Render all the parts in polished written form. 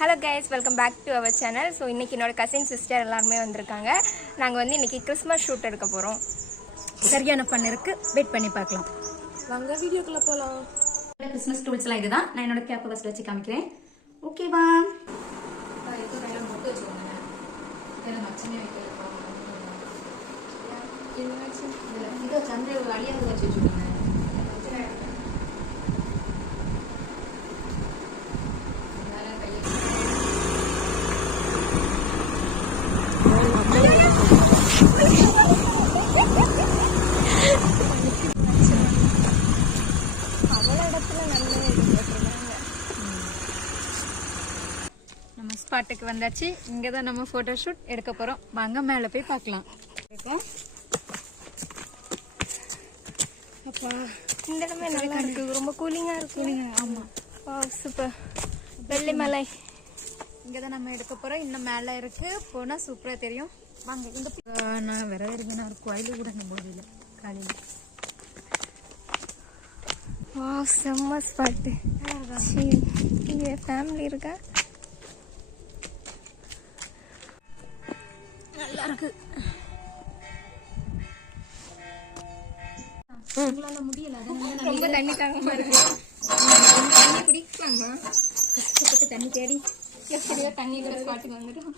Hello guys, welcome back to our channel. So இன்றைக்கி என்னோட cousin sister எல்லாருமே வந்திருக்காங்க. நாங்கள் வந்து இன்றைக்கி கிறிஸ்மஸ் ஷூட் எடுக்க போகிறோம். சரியான பண்ண இருக்கு, வெயிட் பண்ணி பார்க்கலாம். வாங்க வீடியோக்குள்ளே போகலாம். கிறிஸ்மஸ் டூல்ஸ்லாம் இதுதான். நான் என்னோட கேப்பை ஃபஸ்ட் வச்சு காமிக்கிறேன். ஓகேவா? நம்ம ஸ்பாட்டுக்கு வந்தாச்சு. இங்கே தான் நம்ம ஃபோட்டோ ஷூட் எடுக்க போகிறோம். வாங்க மேலே போய் பார்க்கலாம். அப்பா, இந்த இடமே நல்லா இருக்கு, ரொம்ப கூலிங்காக இருக்கு. ஆமாம், சூப்பர். வெள்ளை மலை இங்கே தான் நம்ம எடுக்க போகிறோம். இன்னும் மேலே இருக்குது, போனால் சூப்பராக தெரியும். வாங்க. இந்த நான் வேற இருக்கேன், ஒரு கோயிலு கூட முடியல காலையில். வா, செம்ம ஸ்பாட்டு. இங்கே ஃபேமிலி இருக்கா? நல்லா இருக்கு. முடியல, ரொம்ப தண்ணி தாங்கமா இருக்கு. தண்ணி குடிக்கலாமா? கஷ்டப்பட்டு தண்ணி தேடி எப்படியோ தண்ணி கூட ஸ்பாட்டுக்கு வந்துடும்.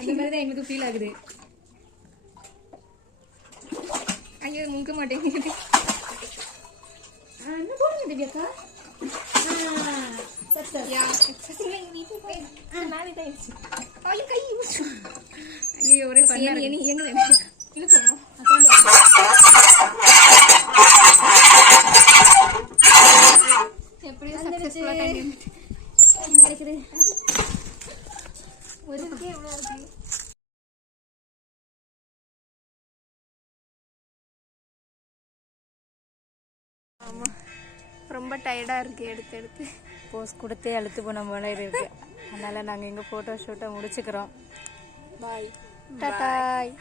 அந்த மாதிரி தான் எங்களுக்கு ஃபீல் ஆகுது. ஐயோ, முங்க மாட்டேங்குது. என்ன போடுங்க திவ்யாக்கா? ஐயோ, ஒரே எப்படியோ கிடைக்குது. ஒரு எவ்வளோ இருக்கு? ஆமாம், ரொம்ப டயர்டாக இருக்குது. எடுத்து போஸ் கொடுத்தே அழுத்து போன போல இருக்கு. அதனால நாங்கள் எங்கள் ஃபோட்டோ ஷூட்டை முடிச்சுக்கிறோம். பாய், டாடாய்.